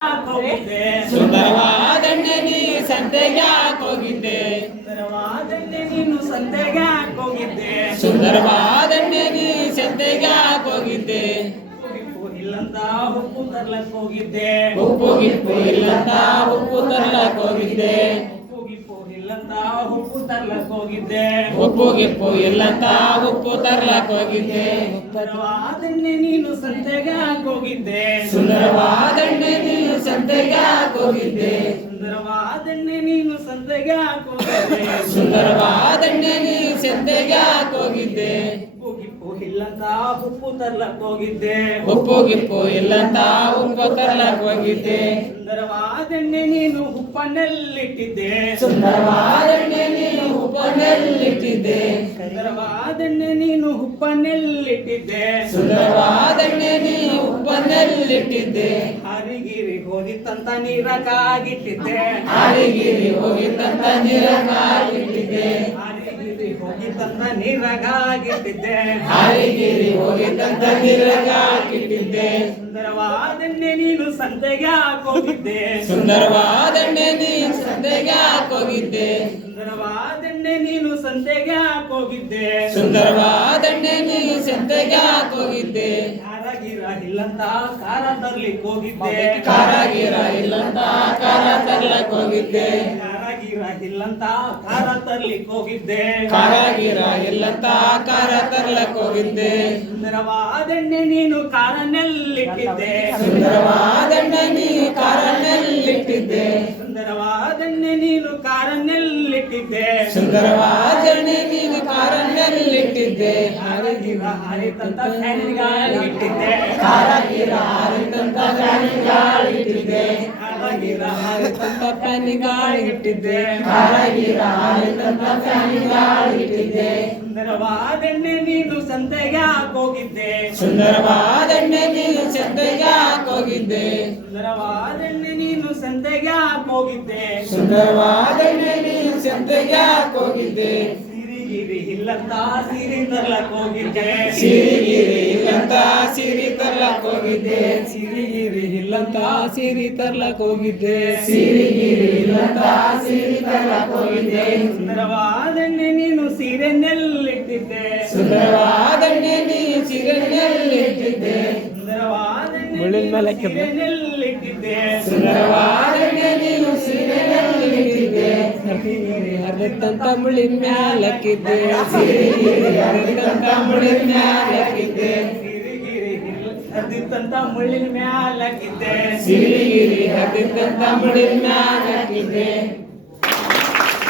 ಹೋಗಿದ್ದೆ ಸುಂದರವಾದಣ್ಣೆ ನೀ ಸಂತೆಗೆ ಹೋಗಿದ್ದೆ ಸುಂದರವಾದಣ್ಣೆ ನೀನು ಸಂತೆಗೆ ಹೋಗಿದ್ದೆ ಸುಂದರವಾದಣ್ಣೆ ನೀ ಸಂತೆಗೆ ಹೋಗಿದ್ದೆ ಇಲ್ಲಂತ ಉಪ್ಪು ತರ್ಲಕ್ ಹೋಗಿದ್ದೆ ಉಪ್ಪು ಗಿಪ್ಪು ಇಲ್ಲಂತ ಉಪ್ಪು ತರ್ಲಕ್ ಹೋಗಿದ್ದೆ ಇಲ್ಲಂತ ಉಪ್ಪು ತರ್ಲಕ್ ಹೋಗಿದ್ದೆ ಉಪ್ಪು ಗಿಪ್ಪು ಇಲ್ಲಂತ ಉಪ್ಪು ತರ್ಲಕ್ ಹೋಗಿದ್ದೆ ಸುಂದರವಾದಣ್ಣೆ ನೀನು ಸಂತೆಗೆ ಹೋಗಿದ್ದೆ ಸುಂದರವಾದಣ್ಣೆ ನೀನು ಸಂತೆಗೆ ಹೋಗಿದ್ದೆ ಸುಂದರವಾದಣ್ಣೆ ನೀನು ಸಂತೆಗೆ ಹೋಗಿದ್ದೆ ಸುಂದರವಾದಣ್ಣೆ ನೀ ಸಂತೆಗೆ ಹೋಗಿದ್ದೆ ಇಲ್ಲಂತ ಉಪ್ಪು ತರ್ಲಕ್ ಹೋಗಿದ್ದೆ ಉಪ್ಪು ಗಿಪ್ಪು ಇಲ್ಲಂತ ಉಪ್ಪು ತರ್ಲಕ್ ಹೋಗಿದ್ದೆ ಸುಂದರವಾದಣ್ಣೆ ನೀನು ಉಪ್ಪನ್ನೆಲ್ಲಿಟ್ಟಿದ್ದೆ ಸುಂದರವಾದಣ್ಣೆ ನೀನು ಉಪ್ಪನ್ನೆಲ್ಲಿಟ್ಟಿದ್ದೆ ಸುಂದರವಾದಣ್ಣೆ ನೀನು ಉಪ್ಪನ್ನೆಲ್ಲಿಟ್ಟಿದ್ದೆ ಸುಂದರವಾದಣ್ಣೆ ನೀ ಉಪ್ಪನ್ನೆಲ್ಲಿಟ್ಟಿದ್ದೆ ಹರಿಗಿರಿ ಹೋದಿತ್ತಂತ ನೀರಕ್ಕಾಗಿಟ್ಟಿದ್ದೆ ಹಾರಿಗಿರಿ ಹೋಗಿತ್ತಂತ ನೀರಕ್ಕಾಗಿಟ್ಟಿದ್ದೆ ಹರಿಗಿರಿ ಹೋಗಿತ್ತಂತ ನೀರಗಾಗಿಟ್ಟಿದ್ದೆ ಹಾರಿಗಿರಿ ಹೋಗಿತ್ತಂತ ನೀರಕ್ಕಾಗಿಟ್ಟಿದ್ದೆ ಸುಂದರವಾದಣ್ಣೆ ನೀನು ಸಂತೆಗೆ ಹೋಗಿದ್ದೆ ಸುಂದರವಾದಣ್ಣೆ ನೀ ಸಂತೆಗೆ ಹೋಗಿದ್ದೆ ಸುಂದರವಾದಣ್ಣೆ ನೀನು ಸಂತೆಗೆ ಹೋಗಿದ್ದೆ ಸುಂದರವಾದಣ್ಣೆ ನೀ ಸಂತೆಗೆ ಹೋಗಿದ್ದೆ ಕಾರಾಗಿರ ಇಲ್ಲಂತ ಕಾರ ತರ್ಲಿಕ್ ಹೋಗಿದ್ದೆ ಕಾರಾಗಿರ ಇಲ್ಲಂತ ಕಾರ ತರ್ಲಕ್ ಹೋಗಿದ್ದೆ ಕಾರಾಗಿರ ಇಲ್ಲಂತ ಕಾರ ತರ್ಲಿಕ್ ಹೋಗಿದ್ದೆ ಕಾರಾಗಿರ ಇಲ್ಲಂತ ಕಾರ ತರ್ಲಕ್ ಹೋಗಿದ್ದೆ ಸುಂದರವಾದಣ್ಣೆ ನೀನು ಕಾರನ್ನೆಲ್ಲಿಟ್ಟಿದ್ದೆ ಸುಂದರವಾದಣ್ಣೆ ನೀ ಕಾರನ್ನೆಲ್ಲಿಟ್ಟಿದ್ದೆ ಸುಂದರವಾದಣ್ಣೆ ನೀನು ಕಾರನ್ನೆಲ್ಲಿಟ್ಟಿದ್ದೆ ಸುಂದರವಾದಣ್ಣೆ ನೀನು ಕಾರನ್ನೆಲ್ಲಿಟ್ಟಿದ್ದೆ ಕಾರಾಗಿರ ಹರಿತಂತ ಫ್ಯಾನಿಗಾಲಿಟ್ಟಿದ್ದೆ ಕಾರಾಗಿರ ಹರಿತಂತ ಫ್ಯಾನಿಗಾಲಿಟ್ಟಿದ್ದೆ ಕಾರಾಗಿರ ಹರಿತಂತ ಫ್ಯಾನಿಗಾಲಿಟ್ಟಿದ್ದೆ ಹರಿತಂತ ಕಾರಾಗಿರ ಹರಿತಂತ ಫ್ಯಾನಿಗಾಲಿಟ್ಟಿದ್ದೆ ಸುಂದರವಾದಣ್ಣೆ ನೀನು ಸಂತೆಗೆ ಹೋಗಿದ್ದೆ ಸುಂದರವಾದಣ್ಣೆ ನೀನು ಸಂತೆಗೆ ಹೋಗಿದ್ದೆ ಸುಂದರವಾದಣ್ಣೆ ನೀನು ಸಂತೆಗೆ ಹೋಗಿದ್ದೆ ಸುಂದರವಾದಣ್ಣೆ ನೀನು ಸಂತೆಗೆ ಹೋಗಿದ್ದೆ ಸಿರಿಗಿರಿ ಇಲ್ಲಂತ ಸಿರಿ ತರ್ಲಕ್ ಹೋಗಿದ್ದೆ ಸಿರಿಗಿರಿ ಇಲ್ಲಂತ ಸಿರಿ ತರ್ಲಕ್ ಹೋಗಿದ್ದೆ ಸಿರಿಗಿರಿ ಇಲ್ಲಂತ ಸಿರಿ ತರ್ಲಕ್ ಹೋಗಿದ್ದೆ ಸಿರಿಗಿರಿ ಇಲ್ಲಂತ ಸಿರಿ ತರ್ಲಕ್ ಹೋಗಿದ್ದೆ ಸುಂದರವಾದಣ್ಣೆ ನೀನು ಸೀರೆನೆಲ್ಲಿಟ್ಟಿದ್ದೆ ಸುಂದರವಾದಣ್ಣೆ ನೀ ಸಿರಿನೆಲ್ಲಿಟ್ಟಿದ್ದೆ ಸುಂದರವಾದಣ್ಣೆ ಮುಳ್ಳಿನ ಮೇಲೆ ಸೀರೆನೆಲ್ಲಿಟ್ಟಿದ್ದೆ ಸುಂದರವಾದಣ್ಣೆ ನೀನು ಸಿರಿನೆಲ್ಲಿಟ್ಟಿದ್ದೆ ಸಿರಿಗಿರಿ ಹರಿತಂತ ಮುಳ್ಳಿನ ಮ್ಯಾಲಕ್ಕಿದ್ದೆ ಸಿರಿಗಿರಿ ಹರಿತಂತ ಮುಳ್ಳಿನ ಮ್ಯಾಲಕ್ಕಿದ್ದೆ ಸಿರಿಗಿರಿ ಹರಿತಂತ ಮುಳ್ಳಿನ ಮ್ಯಾಲಕ್ಕಿದ್ದೆ ಸಿರಿಗಿರಿ ಹರಿತಂತ ಮುಳ್ಳಿನ ಮ್ಯಾಲಕ್ಕಿದ್ದೆ